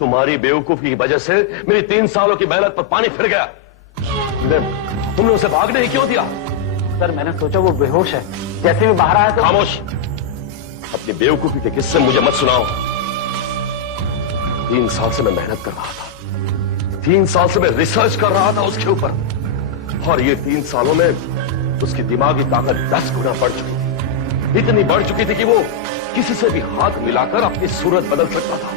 तुम्हारी बेवकूफी की वजह से मेरी 3 सालों की मेहनत पर पानी फिर गया। तुमने उसे भागने ही क्यों दिया? सर मैंने सोचा वो बेहोश है, जैसे भी बाहर आया तो। खामोश, अपनी बेवकूफी के किस्से मुझे मत सुनाओ। 3 साल से मैं मेहनत कर रहा था, 3 साल से मैं रिसर्च कर रहा था उसके ऊपर, और ये 3 सालों में उसकी दिमागी ताकत 10 गुना बढ़ चुकी थी। इतनी बढ़ चुकी थी कि वो किसी से भी हाथ मिलाकर अपनी सूरत बदल सकता था।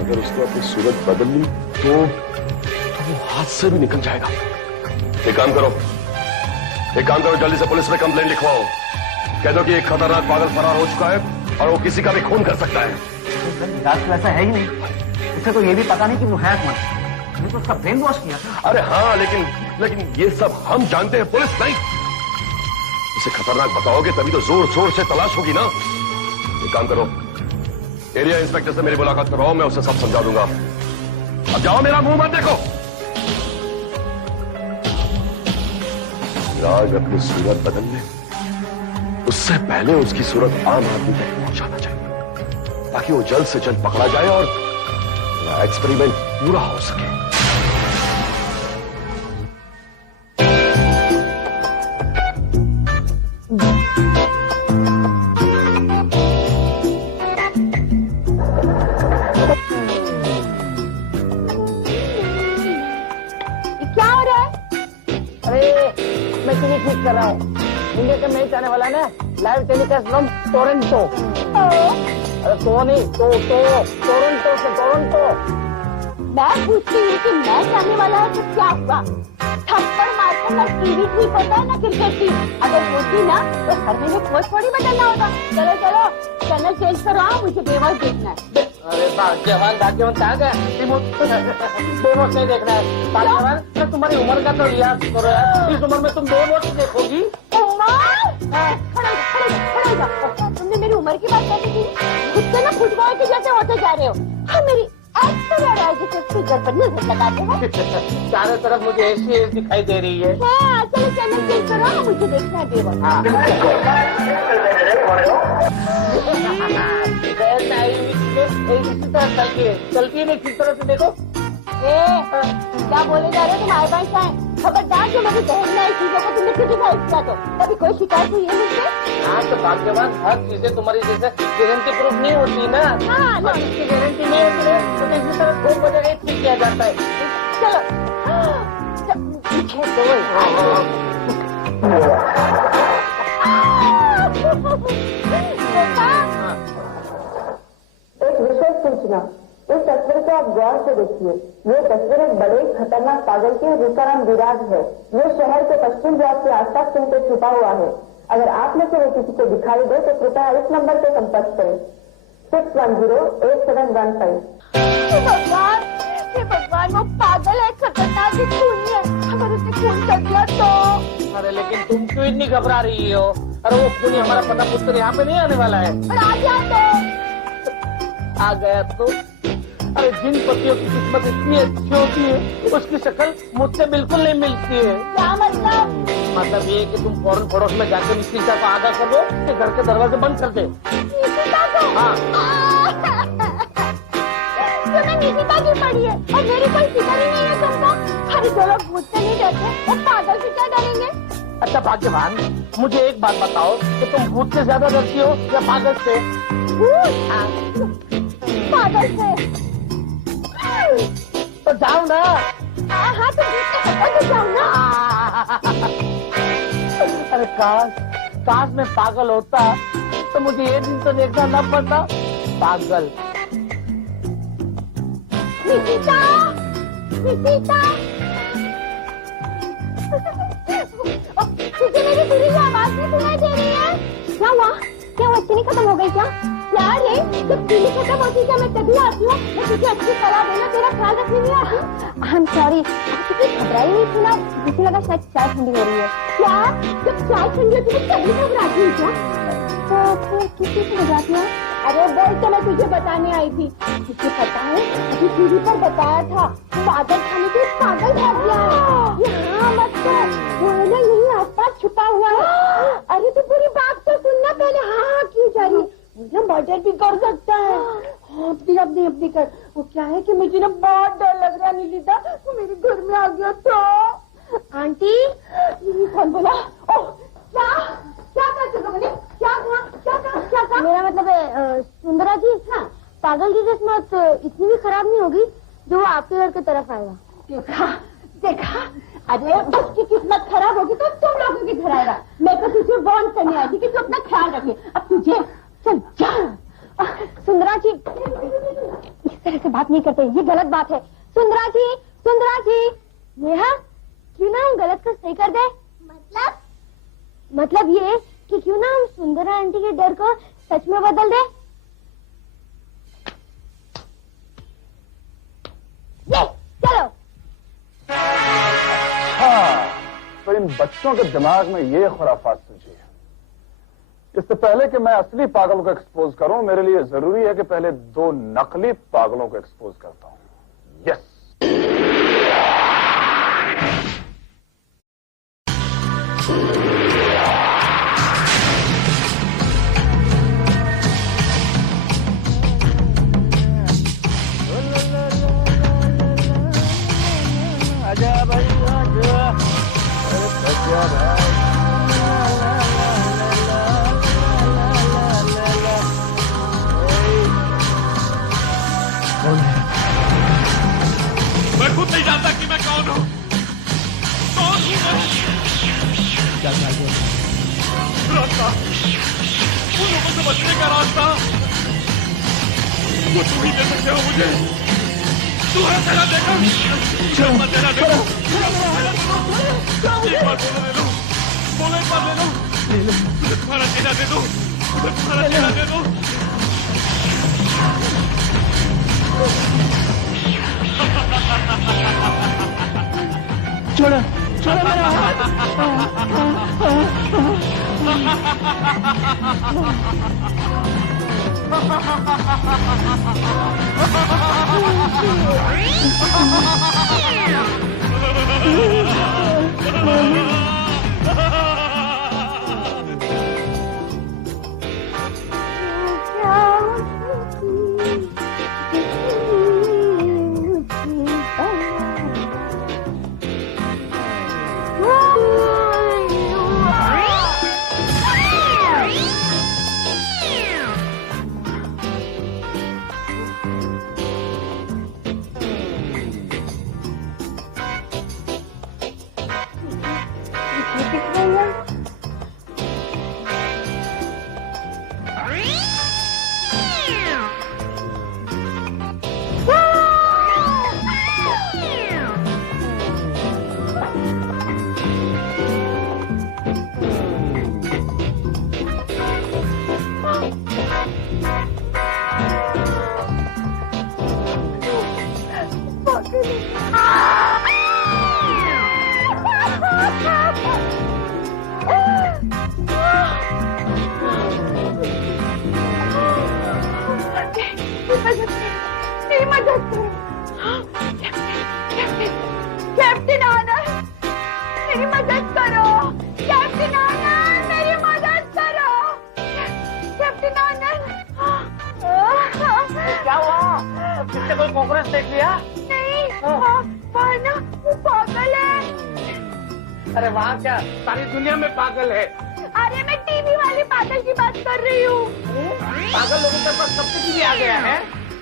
अगर उसने अपनी सूरत बदल ली तो वो हाथ से भी निकल जाएगा। एक काम करो, जल्दी से पुलिस में कंप्लेंट लिखवाओ। कह दो कि एक खतरनाक पागल फरार हो चुका है और वो किसी का भी खून कर सकता है। मिराज तो ऐसा है ही नहीं, उसे तो ये भी पता नहीं कि वो है कौन। मैंने तो उसका ब्रेन वॉश किया था। अरे हाँ, लेकिन ये सब हम जानते हैं, पुलिस नहीं। उसे खतरनाक बताओगे तभी तो जोर शोर से तलाश होगी ना। एक काम करो, एरिया इंस्पेक्टर से मेरी मुलाकात करवाओ, मैं उसे सब समझा दूंगा। अब जाओ, मेरा मुंह मत देखो। राज अपनी सूरत बदल ले, उससे पहले उसकी सूरत आम आदमी तक पहुंचाना चाहिए, ताकि वो जल्द से जल्द पकड़ा जाए और एक्सपेरिमेंट पूरा हो सके। कर रहा हूँ इंडिया का मैच आने वाला है ना, लाइव टेलीकास्ट फ्रॉम टोरंटो। अरे तो नहीं टोरंटो से टोरंटो। मैं पूछती हूँ कि मैच आने वाला है तो क्या हुआ? थप्पड़ मारकर ना टीवी ठीक होता है ना क्रिकेट टीम। अगर होती ना तो हर महीने कोच थोड़ी बदलना होता। चलो चलो चैनल चेंज करो, मुझे बेवॉच देखना है। अरे भाग्यवान कहाँ गया? बेवॉच नहीं देखना है। भाग्यवान मैं तुम्हारी उम्र का तो लिहाज करो यार, इस उम्र में तुम बेवॉच देखोगी? तुमने मेरी उम्र की बात करनी थी, खुद से ना फुटबॉल के जैसे होते जा रहे हो। हाँ मेरी स्पीकर पर नजर लगाते हो। चारों तरफ मुझे ऐसी दिखाई दे रही है। चलो चैनल चेंज करो, मुझे देखना है बेवॉच। चलती नहीं किस तरह से देखो। क्या बोले जा रहे हो तुम? आए बाई है खबरदार, जो मेरी बहन में आई चीजों को तुमने क्रिटिसाइज किया तो कभी कोई शिकायत हुई है मुझसे? हाँ तो भाग्यवान, हर चीजें तुम्हारी जैसे गारंटी प्रूफ नहीं होती ना। हाँ इसकी गारंटी नहीं होती है तो इसी तरह ठोक बजाय ठीक किया जाता है। चलो पीछे दो। एक विशेष सूचना, इस तस्वीर को आप गौर से देखिए। ये तस्वीर एक बड़े खतरनाक पागल की जिसका नाम विराज है। ये शहर के पश्चिम ब्लॉक के आसपास कहीं पे छुपा हुआ है। अगर आप में से किसी को दिखाई दे तो कृपया इस नंबर पे संपर्क करें, 6108715। भगवान वो पागल है, खतरनाक खूनी है। अगर उसने खून कर दिया तो? अरे लेकिन तुम क्यों इतनी घबरा रही हो? अरे वो खूनी हमारा पता पुत्र यहाँ पे नहीं आने वाला है। आ गया तो? अरे जिन पतियों की किस्मत इतनी अच्छी होती है उसकी शक्ल मुझसे बिल्कुल नहीं मिलती है। क्या मतलब? मतलब ये कि तुम फौरन पड़ोस में जाकर निश्चिंता को आगाह कर दो कि घर के दरवाजे बंद कर दे। हाँ तुम्हें निशिता की पड़ी है और मेरी कोई फिक्र ही नहीं है तुमको। अरे जो लोग भूत से नहीं डरते वो पागल से क्या डरेंगे? अच्छा भाग्यवान, मुझे एक बात बताओ कि तुम भूत से ज्यादा डरती हो या पागल से? पागल से। तो जाओ ना। हाँ तो जाओ ना। अरे काश मैं पागल होता तो मुझे ये दिन तो देखना न पड़ता। पागल निशिता, तुझे मेरी पूरी आवाज नहीं सुनाई दे रही है? क्या हुआ? चीनी खत्म हो गई क्या? यार रे, जब चीनी खत्म होती है मैं तभी आती हूँ। मैं तुझे अच्छी सलाह देना, तेरा ख्याल रखने नहीं आती। आई एम सॉरी, कितनी घबराई नहीं थी ना, मुझे लगा शायद चाय ठंडी हो रही है। क्या? जब चाय ठंडी होती है तभी घबराती हूँ क्या? तो फिर किसी से घबराती है? अरे बोल तो मैं तुझे बताने आई थी। तुझे पता है अभी टीवी पर बताया था पागल खाने के पागल भाग गया। यहाँ मत कर, वो है ना यही आसपास छुपा हुआ है। अरे तो पूरी बात तो सुनना पहले। हाँ क्यों जा रही? मुझे मर्डर भी कर सकता है। हाँ, अपनी कर। वो क्या है कि मुझे ना बहुत डर लग रहा है निलिता, वो मेरे घर में आ गया था। आंटी, कौन बोला? ओह, क्या कर चुका मैंने? क्या? मेरा मतलब है सुंदरा जी, हाँ, पागल की किस्मत इतनी भी खराब नहीं होगी जो वो आपके घर की तरफ आएगा। देखा, अरे उसकी किस्मत खराब होगी तो तुम लोगों के घर आएगा। मैं तो तुझे वार्न करने आई थी कि तू अपना ख्याल रखे। अब तुझे चल जा। सुंदरा जी, इस तरह से बात नहीं करते, ये गलत बात है। सुंदरा जी, नेहा, क्यों ना हम गलत को सही कर दे? मतलब ये कि क्यों ना हम सुंदरा आंटी के डर को सच में बदल दे? ये चलो। हाँ, तो इन बच्चों के दिमाग में ये खुराफात सूझी है। इससे पहले कि मैं असली पागलों को एक्सपोज करूं, मेरे लिए जरूरी है कि पहले 2 नकली पागलों को एक्सपोज करता हूं। यस। आजा भाई आजा, अरे सजा भाई। कौन है? मैं खुद नहीं जानता कि मैं कौन हूँ। कौन हूँ मैं? क्या चाहिए? रास्ता, उन लोगों से बचने का रास्ता वो तुम ही दे सकते हो मुझे। तुम्हारा चेहरा देखो, तुम्हारा चेहरा देखो। एक बार बोलो एक बार ले लो। मुझे तुम्हारा चेहरा दे दो, मुझे तुम्हारा चेहरा दे दो। छोड़ो मेरा हाथ। कैप्टन आनंद, मेरी मदद करो। कैप्टन आनंद, मेरी मदद करो। कैप्टन आनंद। क्या हुआ? किसने कोई कॉकरोच देख लिया? नहीं, वहाँ ना वो पागल है। अरे वहाँ क्या, सारी दुनिया में पागल है। अरे मैं टीवी वाले पागल की बात कर रही हूँ। पागल लोगों के पास सबसे टीवी आ गया है।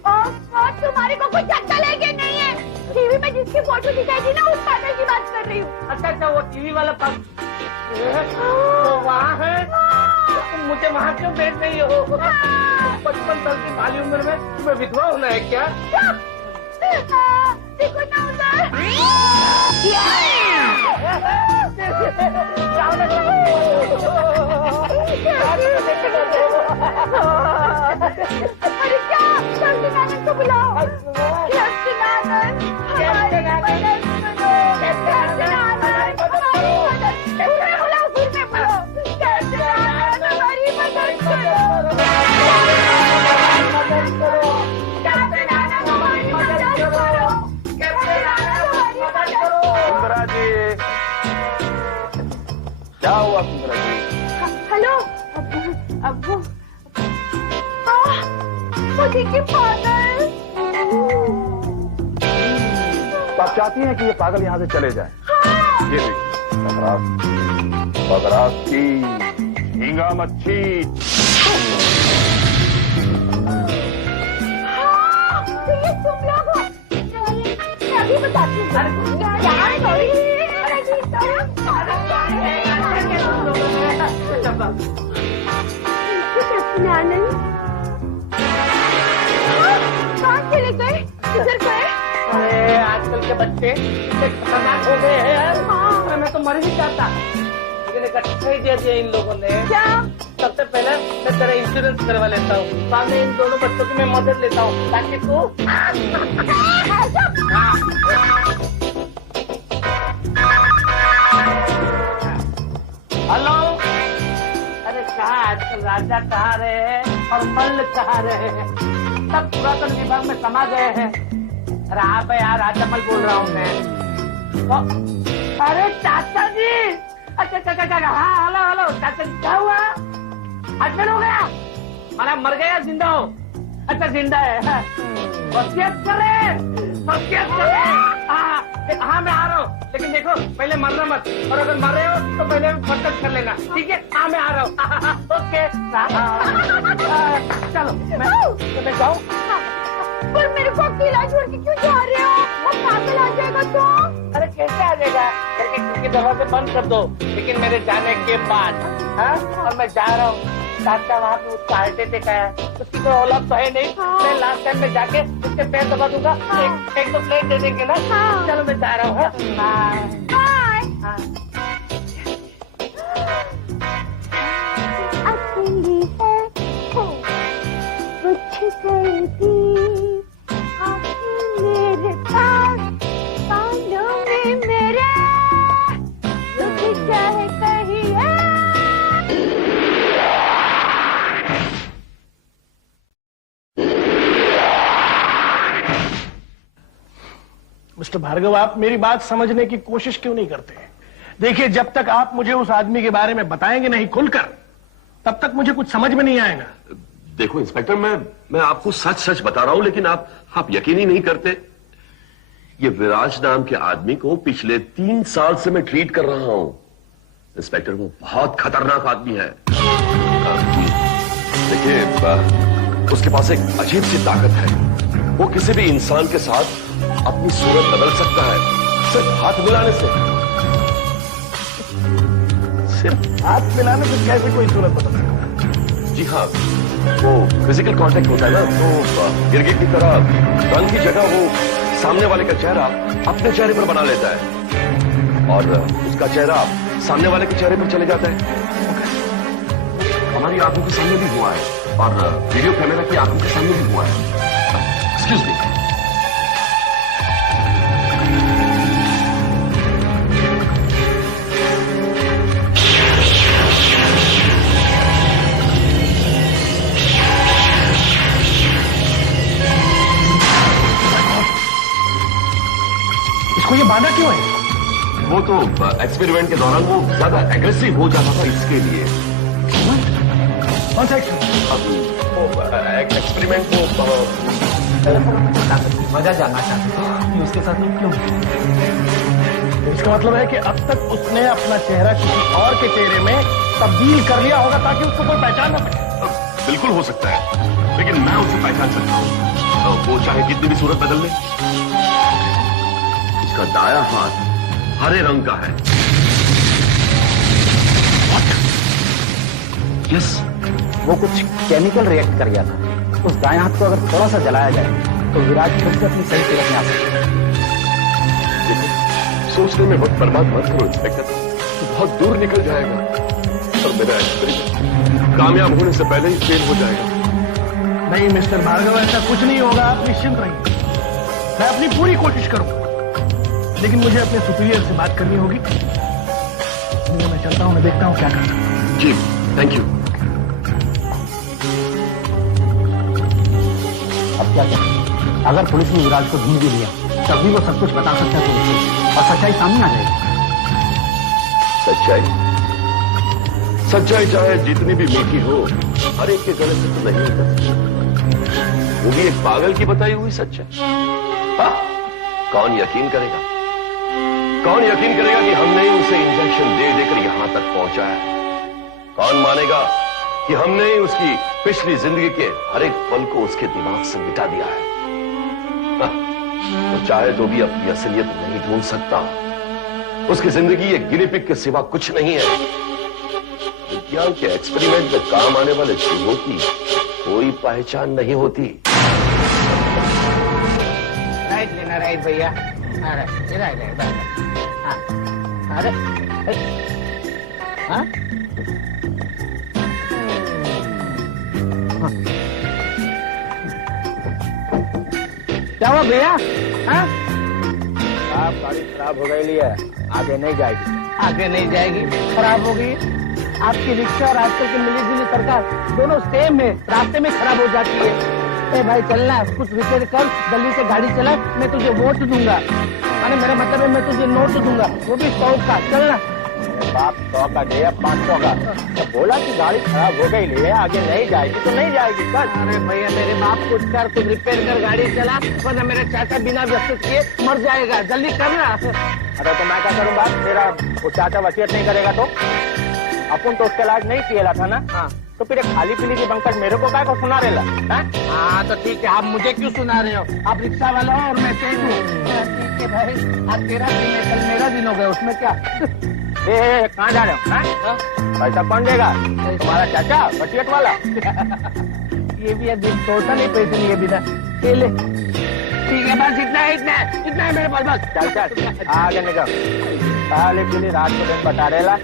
और तुम्हारे को कुछ अक्ल है कि नहीं है? टीवी में जिसकी फोटो दिखाई थी ना, उस पागल की बात कर रही हूँ। अच्छा, वो टीवी वाला पागल तो वहाँ है। तुम मुझे वहाँ क्यों भेज रही हो? 55 साल की बाली उम्र में तुम्हें विधवा होना है क्या? देखो ना उधर। अरे क्या? कैप्टन आनंद को बुलाओ। कैप्टन आनंद, हमारी मदद करो। कैप्टन आनंद, हमारी मदद बुलाओ। कैप्टन आनंद, हमारी मदद करो। कैप्टन आनंद, हमारी मदद करो। कैप्टन आनंद, हमारी मदद करो। सुंदरा जी, क्या हुआ सुंदरा जी? हेलो, अब मोदी की पागल। तो आप चाहती हैं कि ये पागल यहाँ से चले जाए? हाँ। ये देखिए, बगरास की झींगा मच्छी। हाँ, तो ये तुम लोग हो। मैं अभी बताती हूँ। आनंद कहाँ चले गए? किधर गए? अरे आजकल के बच्चे इतने खतरनाक हो गए हैं यार। हाँ। मैं तो मर ही जाता, लेकिन एक अच्छा ही दे दिया इन लोगों ने। क्या? सबसे पहले मैं तेरा इंश्योरेंस करवा लेता हूँ, बाद में इन दोनों बच्चों की मैं मदद लेता हूँ ताकि तू। हेलो, अरे कहाँ आजकल राजा कहाँ रहे हैं और मल्ल कहाँ रहे हैं? सब पुरातन विभाग में समा गए हैं। अरे हाँ भाई यार, राजा मल बोल रहा हूँ मैं। तो, अरे चाचा जी, अच्छा चाचा, हाँ हेलो हेलो चाचा जी, क्या हुआ? एक्सीडेंट हो गया? माना मर गया जिंदा हो? अच्छा जिंदा है। वसीयत करे। हाँ मैं आ रहा हूँ, लेकिन देखो पहले मरना मत, और अगर मर रहे हो तो पहले बरकत कर लेना, ठीक है? हाँ मैं आ रहा हूँ। ओके चलो मैं जाऊँ। पर मेरे को अकेला छोड़ के क्यों जा रहे हो? वो पागल आ जाएगा तो? अरे कैसे आ जाएगा? करके खिड़की दरवाजे बंद कर दो, लेकिन मेरे जाने के बाद। हाँ, और मैं जा रहा हूँ। चाचा वहाँ पे उसका हार्ट अटैक आया, उसकी कोई औलाद तो है नहीं। मैं लास्ट टाइम में जाके उसके पैर दबा दूंगा, एक दो प्लेट दे देंगे ना। चलो मैं जा रहा हूँ। बाय। अकेली है कुछ गई थी मेरे पास, पालों में मेरे कुछ चाहे कहिए। मिस्टर भार्गव, आप मेरी बात समझने की कोशिश क्यों नहीं करते? देखिए, जब तक आप मुझे उस आदमी के बारे में बताएंगे नहीं खुलकर, तब तक मुझे कुछ समझ में नहीं आएगा। देखो इंस्पेक्टर, मैं आपको सच सच बता रहा हूं, लेकिन आप यकीन ही नहीं करते। ये विराज नाम के आदमी को पिछले 3 साल से मैं ट्रीट कर रहा हूं। इंस्पेक्टर, वो बहुत खतरनाक आदमी है। देखिए, उसके पास एक अजीब सी ताकत है। वो किसी भी इंसान के साथ अपनी सूरत बदल सकता है, सिर्फ हाथ मिलाने से। सिर्फ हाथ मिलाने से कैसे कोई सूरत बदल सकता है? जी हाँ, वो फिजिकल कांटेक्ट होता है ना, तो गिरगिट की तरह रंग की जगह वो सामने वाले का चेहरा अपने चेहरे पर बना लेता है, और उसका चेहरा सामने वाले के चेहरे पर चले जाता है। हमारी आंखों के सामने भी हुआ है, और वीडियो कैमरा की आंखों के सामने भी हुआ है। Excuse me. इसको ये बांधा क्यों है? वो तो एक्सपेरिमेंट के दौरान वो ज्यादा एग्रेसिव हो जाता था, इसके लिए। कौन सा एक्सपेरिमेंट वो मजा जाना चाहते थे उसके साथ क्यों? इसका मतलब है कि अब तक उसने अपना चेहरा किसी और के चेहरे में तब्दील कर लिया होगा ताकि उसको कोई पहचान ना सके। बिल्कुल हो सकता है, लेकिन मैं उसे पहचान सकता हूँ। वो चाहे कितनी भी सूरत बदल ले। उसका दाया हाथ हरे रंग का है। यस, वो कुछ केमिकल रिएक्ट कर गया था। उस दाएं हाथ को अगर थोड़ा सा जलाया जाए तो विराज फिर से अपनी सही सूरत में आ सकता है। सोचने में वक्त बर्बाद मत करो इंस्पेक्टर, तो बहुत दूर निकल जाएगा, और मेरा एक्सपेरिमेंट कामयाब होने से पहले ही फेल हो जाएगा। नहीं मिस्टर भार्गव, ऐसा कुछ नहीं होगा, आप निश्चिंत रहिए। मैं अपनी पूरी कोशिश करूंगा, लेकिन मुझे अपने सुपीरियर से बात करनी होगी। मैं चलता हूं, मैं देखता हूं क्या करता हूं। जी थैंक यू। अब क्या करें? अगर पुलिस ने विराज को ढूंढ भी लिया तभी वो सब कुछ बता सकता है पुलिस को, और सच्चाई सामने आ जाएगी। सच्चाई चाहे जितनी भी मीठी हो, हर एक के गले से तो नहीं होता। वो भी एक पागल की बताई हुई सच है। कौन यकीन करेगा? कौन यकीन करेगा कि हमने ही उसे इंजेक्शन दे देकर यहां तक पहुंचाया? कौन मानेगा कि हमने ही उसकी पिछली जिंदगी के हर एक पल को उसके दिमाग से मिटा दिया है? तो चाहे तो भी अपनी असलियत नहीं ढूंढ सकता। उसकी जिंदगी एक गिनी पिग के सिवा कुछ नहीं है। विज्ञान के एक्सपेरिमेंट में काम आने वाले चीजों की कोई पहचान नहीं होती। राइट लेना, राइट भैया। राइट। अरे हाँ क्या हुआ भैया? हाँ आप गाड़ी खराब हो गई है, आगे नहीं जाएगी। आगे नहीं जाएगी, खराब होगी। आपकी रिक्शा और आजकल की मिली जुली सरकार दोनों सेम है, रास्ते में खराब हो जाती है। ए भाई चलना, कुछ रिपेयर कर, जल्दी से गाड़ी चला, मैं तुझे वोट दूंगा। माने मेरा मतलब है मैं तुझे नोट दूंगा, वो भी 100 का। चलना। बाप 100 का दे या 500 का। तो बोला कि गाड़ी खराब हो गई ले, आगे नहीं जाएगी तो नहीं जाएगी। कर। अरे भैया मेरे बाप कुछ कर, कुछ रिपेयर कर गाड़ी चला, वरना मेरा चाचा बिना वसीयत किए मर जाएगा। जल्दी करना। अरे तो मैं क्या करूँ बात? मेरा वो चाचा वसीयत नहीं करेगा तो अपन तो उसका इलाज नहीं किया था ना। हाँ तो फिर खाली पीली की बंकट मेरे को क्या को सुना रहेला? हाँ तो ठीक है, आप मुझे क्यों सुना रहे हो? आप रिक्शा वाला हो और मैं सेठ हूँ। ठीक है भाई, आज तेरा दिन है, कल मेरा दिन हो गया, उसमें क्या? कहाँ जा रहे हो? पैसा कौन देगा? तुम्हारा चाचा वसीयत वाला? ये भी दिन छोड़ता नहीं पैसे लिए बिना। ले ठीक है, बस इतना है मेरे पास। बस चल आगे निकल। खाली पीली रात को दिन बता रहेला,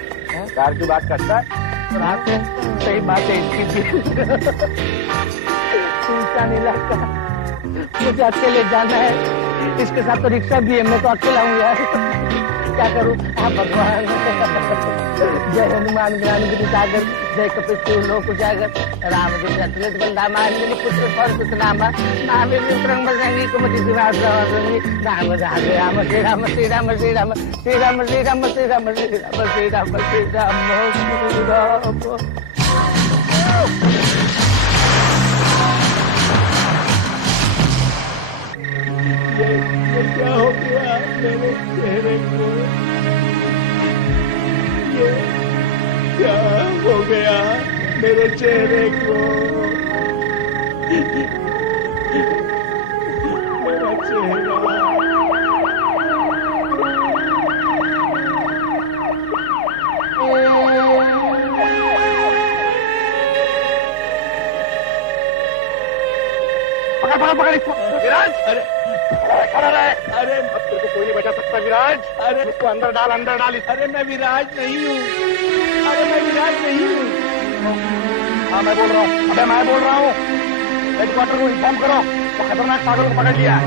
घर की बात करता है। रात है, सही बात है इसकी भी। सोचा नहीं लगता, मुझे अकेले जाना है। इसके साथ तो रिक्शा भी है, मैं तो अकेला हूँ यार। क्या करूँ? आप भगवान। जय हनुमान ज्ञान गुरु सागर, जय कपीश लोक उजागर, राम जी अतुलित बलधामा, अंजनी पुत्र पौत्र नामा, नामे विक्रम बजरंगी कुमति दिवास रावणी, राम राम राम श्री राम श्री राम श्री राम श्री राम श्री राम श्री राम श्री राम श्री राम श्री राम श्री राम। क्या हो गया मेरे चेहरे को? ये क्या हो गया मेरे चेहरे को? मेरा चेहरा। पकड़ इसको विराज। अरे खड़ा रहे। अरे तेरे को कोई नहीं बचा सकता विराज। अरे इसको अंदर डाल। अरे मैं विराज नहीं हूँ। अरे मैं विराज नहीं हूँ। हाँ मैं बोल रहा हूँ। अबे मैं बोल रहा हूँ, हेडक्वार्टर को इन्फॉर्म करो, तो खतरनाक पागल को पकड़ लिया है।